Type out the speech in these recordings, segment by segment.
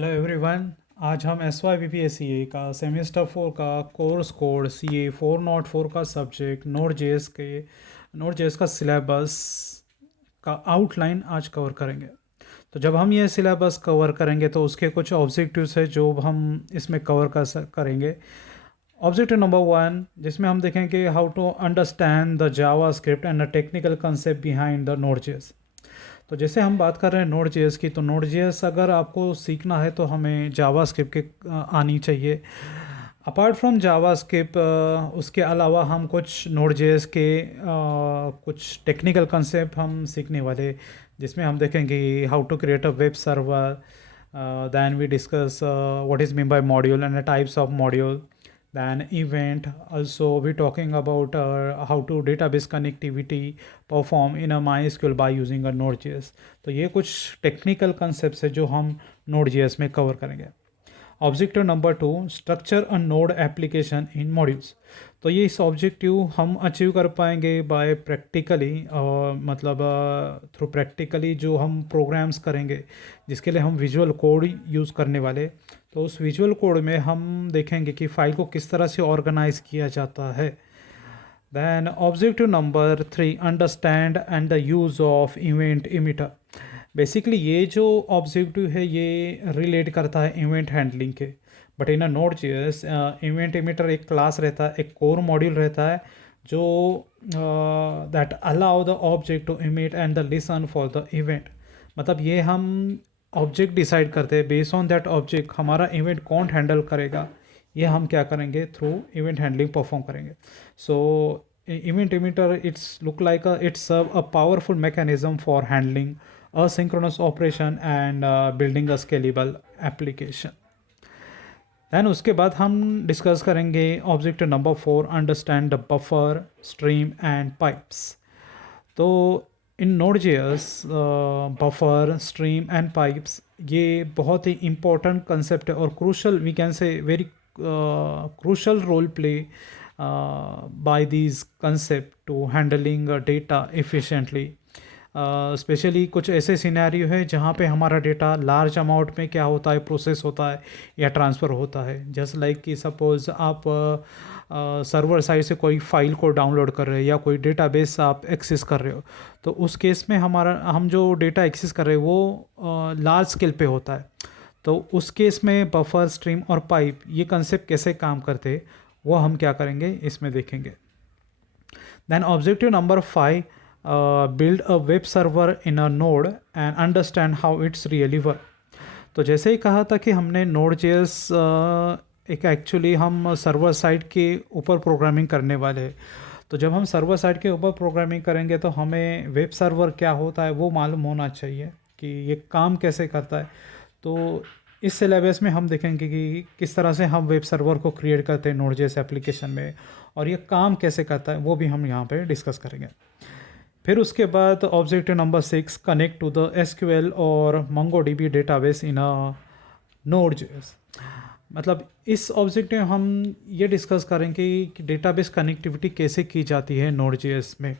Hello everyone. आज हम S Y B P S C A का सेमेस्टर 4 का कोर्स कोड सी ए 404 का सब्जेक्ट नोट जेएस का सिलेबस का आउटलाइन आज कवर करेंगे। तो जब हम ये सिलेबस कवर करेंगे तो उसके कुछ ऑब्जेक्टिव्स है जो हम इसमें करेंगे। ऑब्जेक्टिव नंबर 1 जिसमें हम देखेंगे how to understand the JavaScript and the technical concept behind the Node JS. तो जैसे हम बात कर रहे हैं नोड जेएस की, तो नोड जेएस अगर आपको सीखना है तो हमें जावा स्क्रिप्ट के आनी चाहिए। अपार्ट फ्रॉम जावा स्क्रिप्ट उसके अलावा हम कुछ नोड जेएस के कुछ टेक्निकल कंसेप्ट हम सीखने वाले, जिसमें हम देखेंगे how to create a web server, then we discuss what is mean by module and the types of module, then event. Also we talking about how to database connectivity perform in a MySQL by using a Node.js. तो ये कुछ technical concept है जो हम Node.js में cover करेंगे। Objective number 2 structure a node application in modules. तो ये इस ऑब्जेक्टिव हम अचीव कर पाएंगे बाय प्रैक्टिकली, मतलब थ्रू प्रैक्टिकली जो हम प्रोग्राम्स करेंगे जिसके लिए हम विजुअल कोड यूज़ करने वाले। तो उस विजुअल कोड में हम देखेंगे कि फ़ाइल को किस तरह से ऑर्गेनाइज किया जाता है। Then objective number 3 understand and the use of event emitter. Basically ये जो ऑब्जेक्टिव है ये रिलेट करता है इवेंट हैंडलिंग के, but in a Node JS event emitter एक क्लास रहता है, एक कोर मॉड्यूल रहता है जो that allow the object to emit and the listen for the event. मतलब ये हम ऑब्जेक्ट डिसाइड करते हैं, बेस्ड ऑन दैट ऑब्जेक्ट हमारा इवेंट कौन हैंडल करेगा, ये हम क्या करेंगे थ्रू इवेंट हैंडलिंग परफॉर्म करेंगे। So event emitter it's look like it's serve a powerful mechanism for handling asynchronous operation and building a scalable application. Then उसके बाद हम डिस्कस करेंगे objective number 4 understand the buffer stream and pipes. तो in node JS buffer stream and pipes ये बहुत ही important concept है और crucial, we can say very crucial role play by these concept to handling data efficiently. Specially कुछ ऐसे scenario है जहाँ पे हमारा डेटा लार्ज अमाउंट में क्या होता है प्रोसेस होता है या ट्रांसफ़र होता है। जस्ट लाइक कि सपोज़ आप सर्वर साइड से कोई फ़ाइल को डाउनलोड कर रहे हैं या कोई डेटाबेस आप एक्सेस कर रहे हो, तो उस केस में हम जो डेटा एक्सेस कर रहे हैं वो लार्ज स्केल पे होता है। तो उस केस में बफर स्ट्रीम और पाइप ये कंसेप्ट कैसे काम करते हैं वो हम क्या करेंगे इसमें देखेंगे। Then objective number 5 build a web server in a node and understand how it's really work। तो जैसे ही कहा था कि हमने Node.js एक एक्चुअली हम सर्वर साइड के ऊपर प्रोग्रामिंग करने वाले हैं। तो जब हम सर्वर साइड के ऊपर प्रोग्रामिंग करेंगे तो हमें वेब सर्वर क्या होता है वो मालूम होना चाहिए कि ये काम कैसे करता है। तो इस सिलेबस में हम देखेंगे कि किस तरह से हम वेब सर्वर को क्रिएट करते हैं Node.js एप्लीकेशन में, और ये काम कैसे करता है वो भी हम यहाँ पे डिस्कस करेंगे। फिर उसके बाद objective number 6 connect to the SQL और मंगोडीबी डेटाबेस इन अ Node.js। मतलब इस ऑब्जेक्टिव हम ये डिस्कस करेंगे कि डेटाबेस कनेक्टिविटी कैसे की जाती है Node.js में।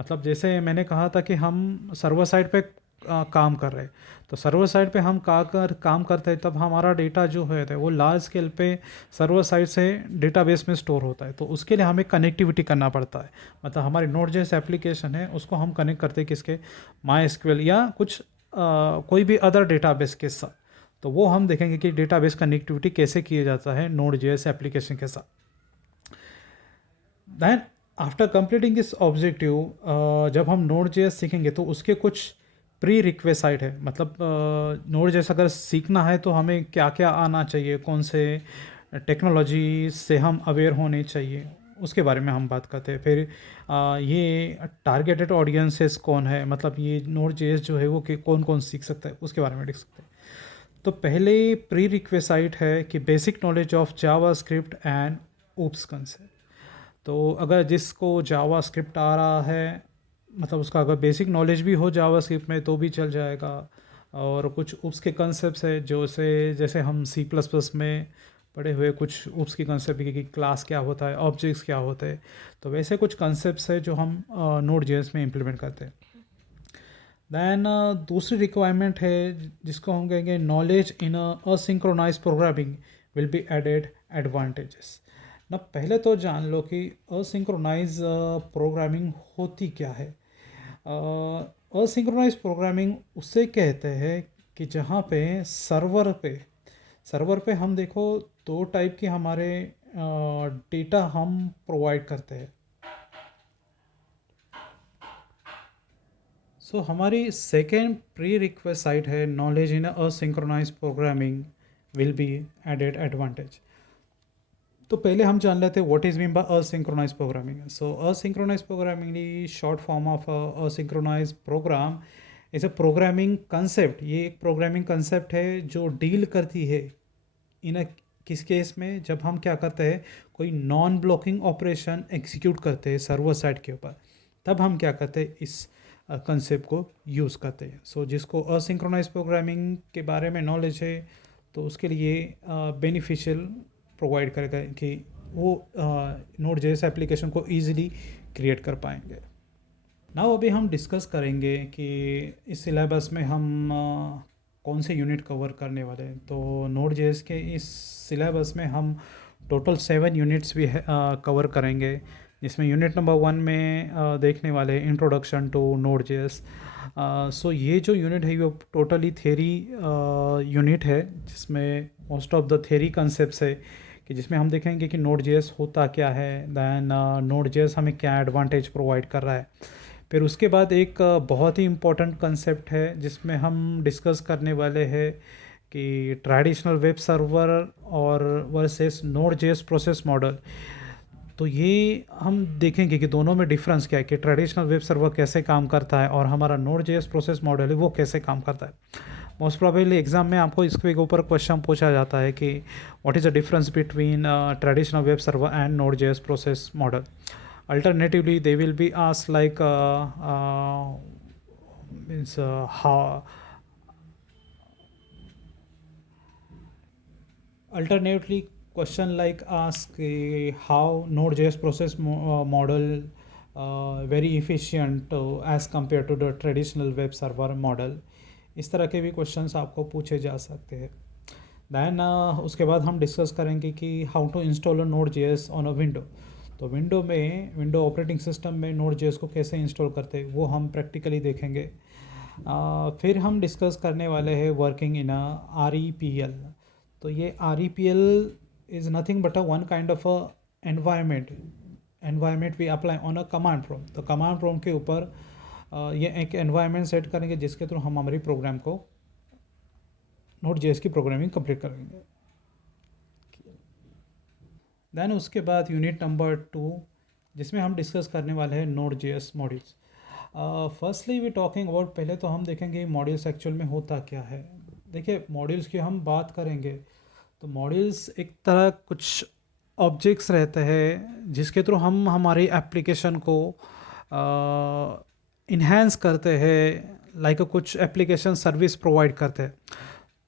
मतलब जैसे मैंने कहा था कि हम सर्वर साइड पे काम कर रहे हैं, तो सर्वर साइड पे हम काम करते हैं तब हमारा डेटा जो है वो लार्ज स्केल पे सर्वर साइड से डेटाबेस में स्टोर होता है। तो उसके लिए हमें कनेक्टिविटी करना पड़ता है। मतलब हमारी Node.js एप्लीकेशन है उसको हम कनेक्ट करते हैं किसके, MySQL या कुछ कोई भी अदर डेटाबेस के साथ। तो वो हम देखेंगे कि डेटाबेस कनेक्टिविटी कैसे किया जाता है Node.js एप्लीकेशन के साथ। Then after completing this objective जब हम Node.js सीखेंगे तो उसके कुछ प्री रिक्वेसाइट है। मतलब Node.js अगर सीखना है तो हमें क्या क्या आना चाहिए, कौन से टेक्नोलॉजी से हम अवेयर होने चाहिए, उसके बारे में हम बात करते हैं। फिर ये टारगेटेड ऑडियंसेस कौन है, मतलब ये Node.js जो है वो कौन कौन सीख सकता है उसके बारे में डिस्कस करते हैं। तो पहले प्री रिक्वेसाइट है कि basic knowledge of Java script and oops concept. तो अगर जिसको जावा स्क्रिप्ट आ रहा है, मतलब उसका अगर बेसिक नॉलेज भी हो जावा स्क्रिप्ट में तो भी चल जाएगा। और कुछ ऊप्स के कंसेप्ट है जैसे हम सी प्लस प्लस में पढ़े हुए कुछ ऊप्स की कंसेप्ट कि क्लास क्या होता है, ऑब्जेक्ट्स क्या होते हैं, तो वैसे कुछ कंसेप्ट्स है जो हम Node.js में इम्प्लीमेंट करते हैं। दैन दूसरी रिक्वायरमेंट है जिसको हम कहेंगे knowledge in asynchronous programming will be added advantages. ना पहले तो जान लो कि असिंक्रोनाइज प्रोग्रामिंग होती क्या है। असिंक्रोनाइज प्रोग्रामिंग उससे कहते हैं कि जहाँ पे सर्वर पे हम देखो दो टाइप के हमारे डेटा हम प्रोवाइड करते हैं। सो हमारी सेकेंड प्री रिक्वेस्ट साइट है knowledge in asynchronous programming will be added advantage. तो पहले हम जान लेते हैं what is mean by asynchronous programming. So asynchronous programming the short form of asynchronous program is a programming concept. ये एक programming concept है जो डील करती है इन अ किस केस में, जब हम क्या करते हैं कोई नॉन ब्लॉकिंग ऑपरेशन एग्जीक्यूट करते हैं सर्वर साइड के ऊपर, तब हम क्या करते हैं इस कंसेप्ट को यूज़ करते हैं। सो जिसको असिंक्रोनाइज प्रोग्रामिंग के बारे में नॉलेज है तो उसके लिए बेनिफिशियल प्रोवाइड करेगा कि वो नोड जेएस एप्लीकेशन को ईजिली क्रिएट कर पाएंगे। नाउ अभी हम डिस्कस करेंगे कि इस सिलेबस में हम कौन से यूनिट कवर करने वाले हैं। तो नोड जेएस के इस सिलेबस में हम टोटल 7 यूनिट्स भी कवर करेंगे, जिसमें यूनिट नंबर 1 में देखने वाले इंट्रोडक्शन टू नोड जेएस। सो ये जो यूनिट है वो टोटली थेरी यूनिट है, जिसमें most of the theory concepts है कि जिसमें हम देखेंगे कि नोड जेएस होता क्या है, दैन नोड जेएस हमें क्या एडवांटेज प्रोवाइड कर रहा है। फिर उसके बाद एक बहुत ही इम्पोर्टेंट कंसेप्ट है जिसमें हम डिस्कस करने वाले हैं कि ट्रेडिशनल वेब सर्वर और versus node JS process model. तो ये हम देखेंगे कि दोनों में डिफरेंस क्या है, कि ट्रेडिशनल वेब सर्वर कैसे काम करता है और हमारा नोड जेएस प्रोसेस मॉडल है वो कैसे काम करता है। मोस्ट प्रोबेबली एग्जाम में आपको इसके ऊपर क्वेश्चन पूछा जाता है कि what is the difference between traditional web server and node JS process model. Alternatively they will be asked like means how alternatively question like ask how node.js process model very efficient as compared to the traditional web server model। इस तरह के भी questions आपको पूछे जा सकते हैं। Then उसके बाद हम डिस्कस करेंगे कि how to install a Node JS on a window. तो विंडो ऑपरेटिंग सिस्टम में नोड.js को कैसे इंस्टॉल करते हैं वो हम प्रैक्टिकली देखेंगे। फिर हम डिस्कस करने वाले हैं working in R E P L. तो ये R E P L is nothing but a one kind of a environment we apply on a command prompt. तो कमांड प्रॉम्प्ट के ऊपर ये एक एनवायरमेंट सेट करेंगे जिसके थ्रू हम हमारी प्रोग्राम को नोड.js की प्रोग्रामिंग कंप्लीट करेंगे। दैन उसके बाद यूनिट नंबर 2 जिसमें हम डिस्कस करने वाले हैं Node JS modules. Firstly we talking about, पहले तो हम देखेंगे मॉड्यूल्स एक्चुअल में होता क्या है। देखिए मॉड्यूल्स की हम बात करेंगे तो मॉड्यूल्स एक तरह कुछ ऑब्जेक्ट्स रहते हैं जिसके थ्रू हम हमारी एप्लीकेशन को इन्हेंस करते हैं, लाइक कुछ एप्लीकेशन सर्विस प्रोवाइड करते हैं।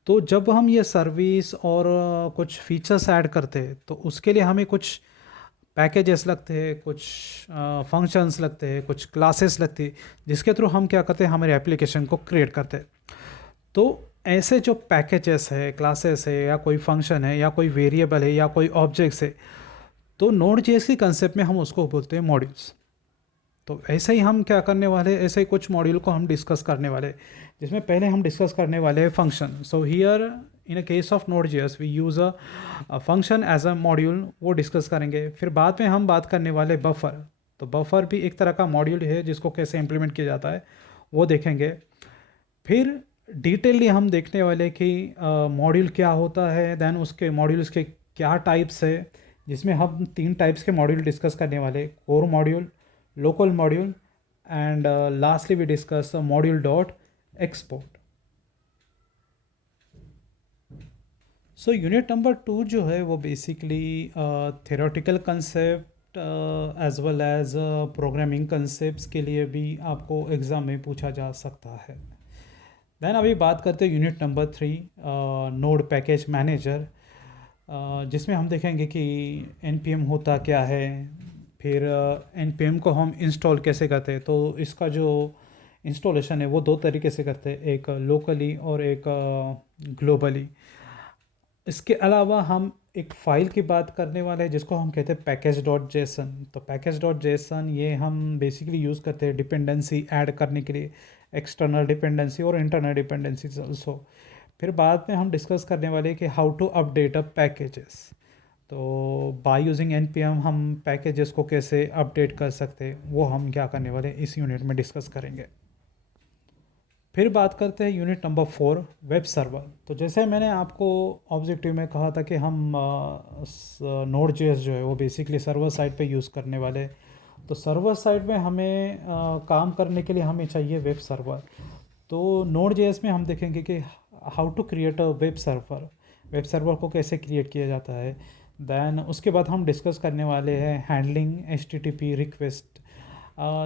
तो जब हम ये सर्विस और कुछ फीचर्स ऐड करते हैं तो उसके लिए हमें कुछ पैकेजेस लगते हैं, कुछ फंक्शंस लगते हैं, कुछ क्लासेस लगती है, जिसके थ्रू हम क्या करते हैं हमारे एप्लीकेशन को क्रिएट करते हैं। तो ऐसे जो पैकेजेस है, क्लासेस है, या कोई फंक्शन है, या कोई वेरिएबल है, या कोई ऑब्जेक्ट्स है, तो नोड.js की कंसेप्ट में हम उसको बोलते हैं मॉड्यूल्स। तो ऐसे ही हम क्या करने वाले, ऐसे ही कुछ मॉड्यूल को हम डिस्कस करने वाले, जिसमें पहले हम डिस्कस करने वाले हैं function. So here in a case of Node JS we use a function as a module, वो डिस्कस करेंगे। फिर बाद में हम बात करने वाले बफर। तो बफर भी एक तरह का मॉड्यूल है जिसको कैसे इम्प्लीमेंट किया जाता है वो देखेंगे। फिर डिटेलली हम देखने वाले कि मॉड्यूल क्या होता है, देन उसके मॉड्यूल्स के क्या टाइप्स है, जिसमें हम 3 टाइप्स के मॉड्यूल डिस्कस करने वाले, core module, local module, and lastly we discuss module dot export. So unit number 2 जो है वो basically theoretical concept as well as programming concepts के लिए भी आपको एग्ज़ाम में पूछा जा सकता है। देन अभी बात करते हैं unit number 3 node package manager, जिसमें हम देखेंगे कि npm होता क्या है, फिर npm को हम इंस्टॉल कैसे करते हैं। तो इसका जो इंस्टॉलेशन है वो दो तरीके से करते हैं, एक लोकली और एक ग्लोबली। इसके अलावा हम एक फ़ाइल की बात करने वाले हैं जिसको हम कहते हैं पैकेज डॉट जेसन। तो पैकेज डॉट जेसन ये हम बेसिकली यूज़ करते हैं डिपेंडेंसी ऐड करने के लिए, एक्सटर्नल डिपेंडेंसी और इंटरनल डिपेंडेंसीज ऑल्सो। फिर बाद में हम डिस्कस करने वाले हैं कि how to update a packages. तो बाय यूजिंग npm हम पैकेजेस को कैसे अपडेट कर सकते हैं, वो हम क्या करने वाले हैं इस यूनिट में डिस्कस करेंगे। फिर बात करते हैं यूनिट नंबर 4, वेब सर्वर। तो जैसे मैंने आपको ऑब्जेक्टिव में कहा था कि हम नोड जेएस जो है वो बेसिकली सर्वर साइड पे यूज़ करने वाले हैं। तो सर्वर साइड में हमें काम करने के लिए हमें चाहिए वेब सर्वर। तो नोड जेएस में हम देखेंगे कि how to create a web server, web server को कैसे क्रिएट किया जाता है। दैन उसके बाद हम डिस्कस करने वाले हैं हैंडलिंग HTTP रिक्वेस्ट।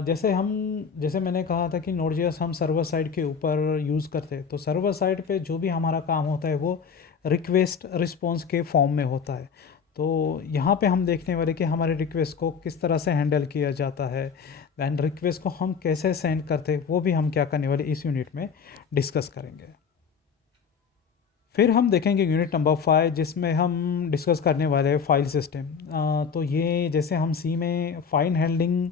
जैसे मैंने कहा था कि नोड.js हम सर्वर साइड के ऊपर यूज़ करते हैं, तो सर्वर साइड पे जो भी हमारा काम होता है वो रिक्वेस्ट रिस्पॉन्स के फॉर्म में होता है। तो यहाँ पे हम देखने वाले कि हमारे रिक्वेस्ट को किस तरह से हैंडल किया जाता है, दैन रिक्वेस्ट को हम कैसे सेंड करते हैं, वो भी हम क्या करने वाले इस यूनिट में डिस्कस करेंगे। फिर हम देखेंगे यूनिट नंबर 5 जिसमें हम डिस्कस करने वाले हैं फाइल सिस्टम। तो ये जैसे हम सी में फाइल हैंडलिंग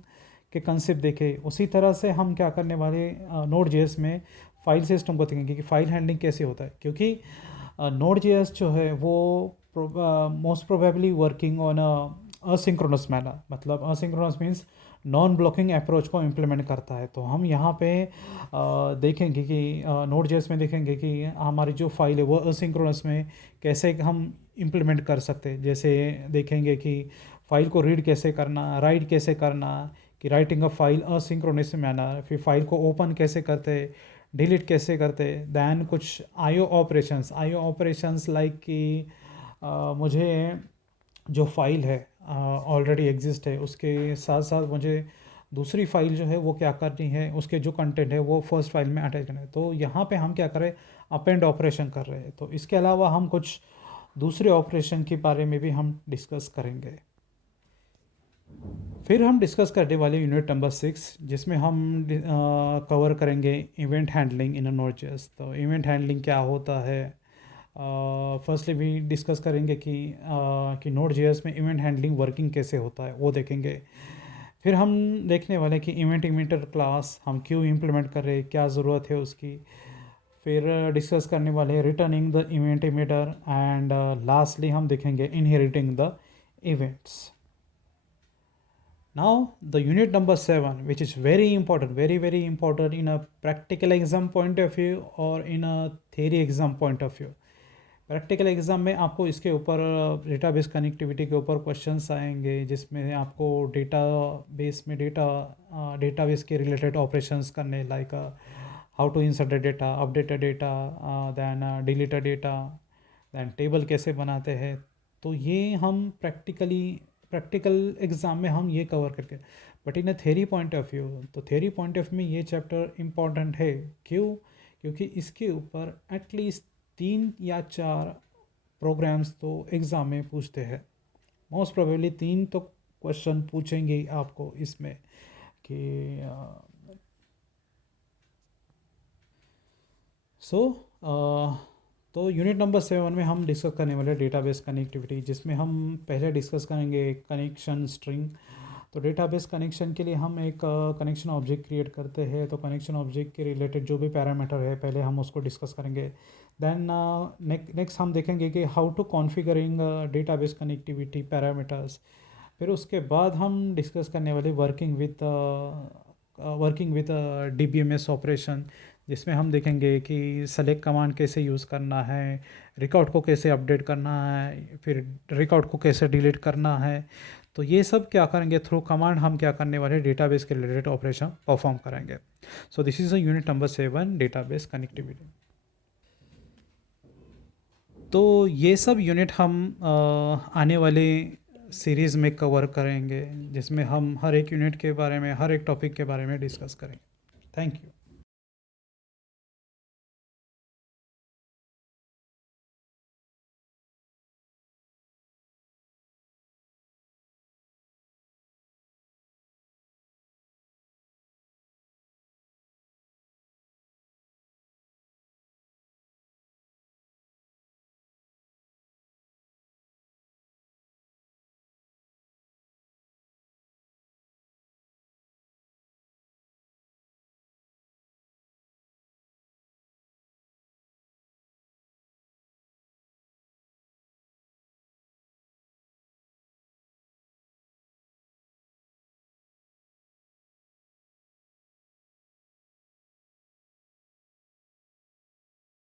के कंसेप्ट देखे, उसी तरह से हम क्या करने वाले नोड जेएस में फाइल सिस्टम को देखेंगे कि फ़ाइल हैंडलिंग कैसे होता है। क्योंकि नोड जेएस जो है वो most probably working on asynchronous manner, मतलब asynchronous means non blocking approach को इम्प्लीमेंट करता है। तो हम यहाँ पे देखेंगे कि नोड जेएस में देखेंगे कि हमारी जो फाइल है वो असिंक्रोनस में कैसे हम इम्प्लीमेंट कर सकते हैं। जैसे देखेंगे कि फ़ाइल को रीड कैसे करना, राइट कैसे करना, कि writing a file asynchronous manner, फिर फाइल को ओपन कैसे करते, डिलीट कैसे करते, दैन कुछ आईओ ऑपरेशंस लाइक कि मुझे जो फाइल है ऑलरेडी एग्जिस्ट है उसके साथ साथ मुझे दूसरी फाइल जो है वो क्या करनी है, उसके जो कंटेंट है वो फर्स्ट फाइल में अटैच करना है। तो यहाँ पे हम क्या कर रहे हैं, अपेंड ऑपरेशन कर रहे हैं। तो इसके अलावा हम कुछ दूसरे ऑपरेशन के बारे में भी हम डिस्कस करेंगे। फिर हम डिस्कस करने वाले यूनिट नंबर 6 जिसमें हम कवर करेंगे इवेंट हैंडलिंग इन नोड.js। तो इवेंट हैंडलिंग क्या होता है, फर्स्टली भी डिस्कस करेंगे कि नोड.js में इवेंट हैंडलिंग वर्किंग कैसे होता है वो देखेंगे। फिर हम देखने वाले कि इवेंट इमीटर क्लास हम क्यों इम्प्लीमेंट कर रहे हैं, क्या ज़रूरत है उसकी। फिर डिस्कस करने वाले returning the event emitter and lastly हम देखेंगे inheriting the events. Now the unit number 7, which is very important, very important in a practical exam point of view or in a theory exam point of view। Practical exam में आपको इसके ऊपर database connectivity के ऊपर questions आएंगे, जिसमें आपको database के रिलेटेड ऑपरेशंस करने, like how to insert data, update data, then delete data, then table कैसे बनाते हैं। तो ये हम प्रैक्टिकल एग्ज़ाम में हम ये कवर करके, but in a theory point of view, तो थेरी पॉइंट ऑफ व्यू में ये चैप्टर इम्पॉर्टेंट है। क्यों? क्योंकि इसके ऊपर एटलीस्ट 3 या 4 प्रोग्राम्स तो एग्ज़ाम में पूछते हैं। मोस्ट प्रोबेबली 3 तो क्वेश्चन पूछेंगे ही आपको इसमें कि तो यूनिट नंबर 7 में हम डिस्कस करने वाले डेटाबेस कनेक्टिविटी, जिसमें हम पहले डिस्कस करेंगे कनेक्शन स्ट्रिंग। तो डेटाबेस कनेक्शन के लिए हम एक कनेक्शन ऑब्जेक्ट क्रिएट करते हैं। तो कनेक्शन ऑब्जेक्ट के रिलेटेड जो भी पैरामीटर है पहले हम उसको डिस्कस करेंगे। देन नेक्स्ट हम देखेंगे कि how to configuring database connectivity parameters. फिर उसके बाद हम डिस्कस करने वाले वर्किंग विद DBMS ऑपरेशन, जिसमें हम देखेंगे कि सेलेक्ट कमांड कैसे यूज़ करना है, रिकॉर्ड को कैसे अपडेट करना है, फिर रिकॉर्ड को कैसे डिलीट करना है। तो ये सब क्या करेंगे, थ्रू कमांड हम क्या करने वाले डेटाबेस के रिलेटेड ऑपरेशन परफॉर्म करेंगे। So this is a unit number 7, database connectivity. तो ये सब यूनिट हम आने वाले सीरीज़ में कवर करेंगे, जिसमें हम हर एक यूनिट के बारे में, हर एक टॉपिक के बारे में डिस्कस करेंगे। Thank you.